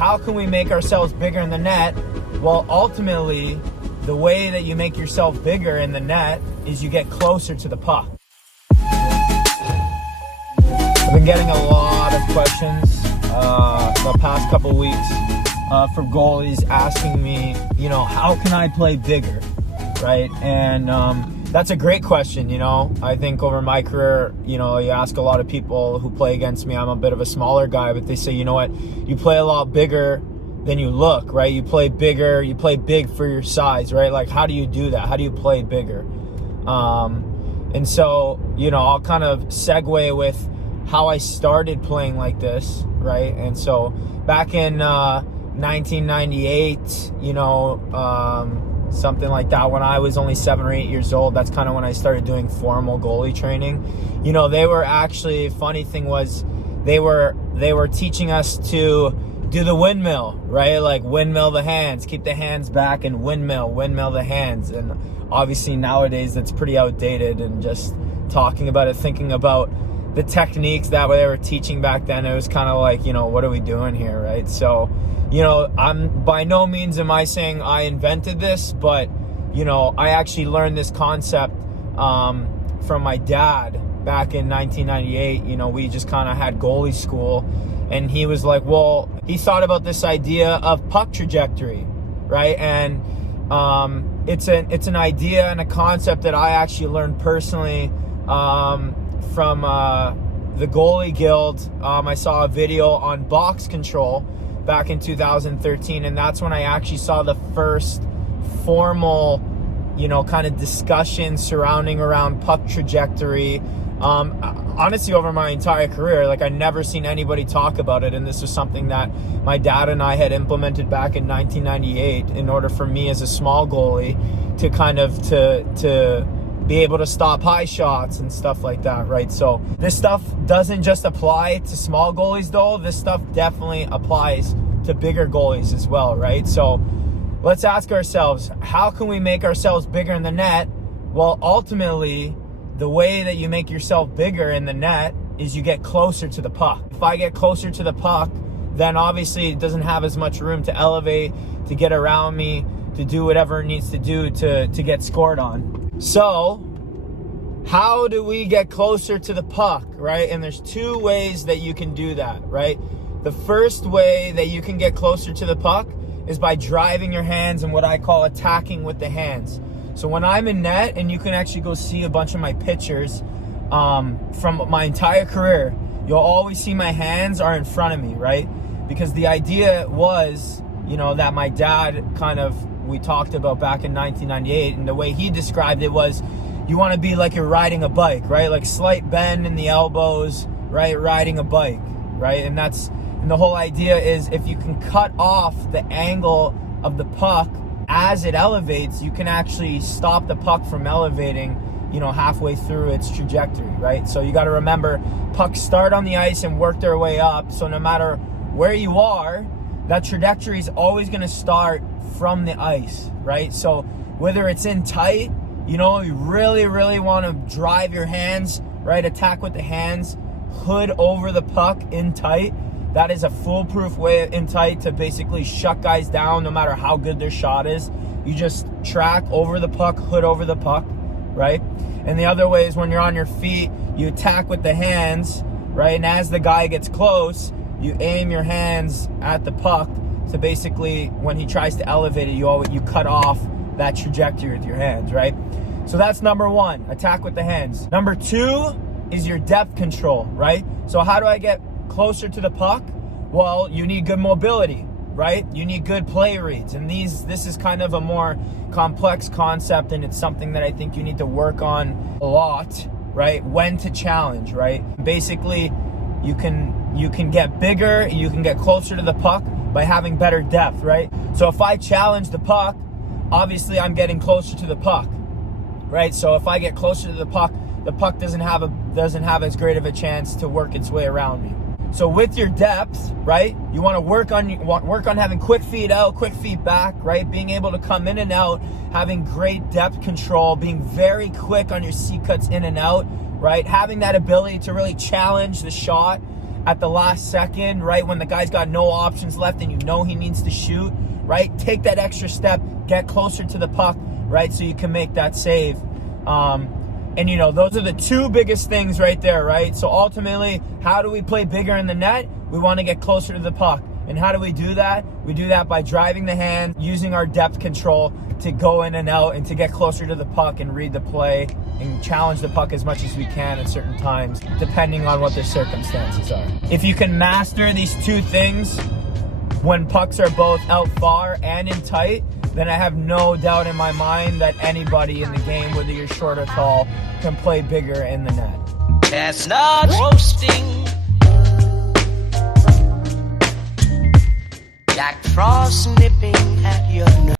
how can we make ourselves bigger in the net? Well, ultimately, the way that you make yourself bigger in the net is you get closer to the puck. I've been getting a lot of questions the past couple weeks for goalies asking me, how can I play bigger, right? And that's a great question. I think over my career, you ask a lot of people who play against me. I'm a bit of a smaller guy, but they say, you know what, you play a lot bigger than you look, right? You play bigger, you play big for your size, right? Like, how do you do that? How do you play bigger? And so, I'll kind of segue with how I started playing like this, right? And so back in 1998, something like that, when I was only 7 or 8 years old, that's kind of when I started doing formal goalie training. They were actually, funny thing was, they were teaching us to do the windmill, right? Like windmill the hands, keep the hands back, and windmill the hands. And obviously nowadays that's pretty outdated, and just talking about it, thinking about the techniques that they were teaching back then, it was kind of like, what are we doing here, right? So, I'm by no means am I saying I invented this, but, I actually learned this concept from my dad back in 1998. We just kind of had goalie school, and he was like, well, he thought about this idea of puck trajectory, right? And it's an idea and a concept that I actually learned personally from the Goalie Guild. I saw a video on box control back in 2013, and that's when I actually saw the first formal, kind of discussion surrounding around puck trajectory. Honestly, over my entire career, like, I never seen anybody talk about it, and this was something that my dad and I had implemented back in 1998 in order for me as a small goalie to kind of to be able to stop high shots and stuff like that, right? So this stuff doesn't just apply to small goalies, though. This stuff definitely applies to bigger goalies as well, right? So let's ask ourselves, how can we make ourselves bigger in the net? Well, ultimately, the way that you make yourself bigger in the net is you get closer to the puck. If I get closer to the puck, then obviously it doesn't have as much room to elevate, to get around me, to do whatever it needs to do to get scored on. So, how do we get closer to the puck, right? And there's two ways that you can do that, right? The first way that you can get closer to the puck is by driving your hands and what I call attacking with the hands. So when I'm in net, and you can actually go see a bunch of my pictures from my entire career, you'll always see my hands are in front of me, right? Because the idea was, that my dad we talked about back in 1998, and the way he described it was, you want to be like you're riding a bike, right? Like slight bend in the elbows, right? Riding a bike, right? And the whole idea is, if you can cut off the angle of the puck as it elevates, you can actually stop the puck from elevating, halfway through its trajectory, right? So you got to remember, pucks start on the ice and work their way up. So no matter where you are, that trajectory is always going to start from the ice, right? So whether it's in tight, you really, really want to drive your hands, right? Attack with the hands, hood over the puck in tight. That is a foolproof way in tight to basically shut guys down no matter how good their shot is. You just track over the puck, hood over the puck, right? And the other way is when you're on your feet, you attack with the hands, right? And as the guy gets close, you aim your hands at the puck to basically, when he tries to elevate it, you cut off that trajectory with your hands, right? So that's number one, attack with the hands. Number two is your depth control, right? So how do I get closer to the puck? Well, you need good mobility, right? You need good play reads. And this is kind of a more complex concept, and it's something that I think you need to work on a lot, right? When to challenge, right? Basically, you can get bigger, you can get closer to the puck by having better depth, right? So if I challenge the puck, obviously I'm getting closer to the puck, right? So if I get closer to the puck doesn't have as great of a chance to work its way around me. So with your depth, right, you want to work on having quick feet out, quick feet back, right? Being able to come in and out, having great depth control, being very quick on your C cuts in and out, right? Having that ability to really challenge the shot at the last second, right, when the guy's got no options left and you know he needs to shoot, right, take that extra step, get closer to the puck, right, so you can make that save. And, you know, those are the two biggest things right there, right? So ultimately, how do we play bigger in the net? We want to get closer to the puck. And how do we do that? We do that by driving the hand, using our depth control to go in and out and to get closer to the puck and read the play and challenge the puck as much as we can at certain times, depending on what the circumstances are. If you can master these two things when pucks are both out far and in tight, then I have no doubt in my mind that anybody in the game, whether you're short or tall, can play bigger in the net. Chestnut roasting, Jack Frost nipping at your nose.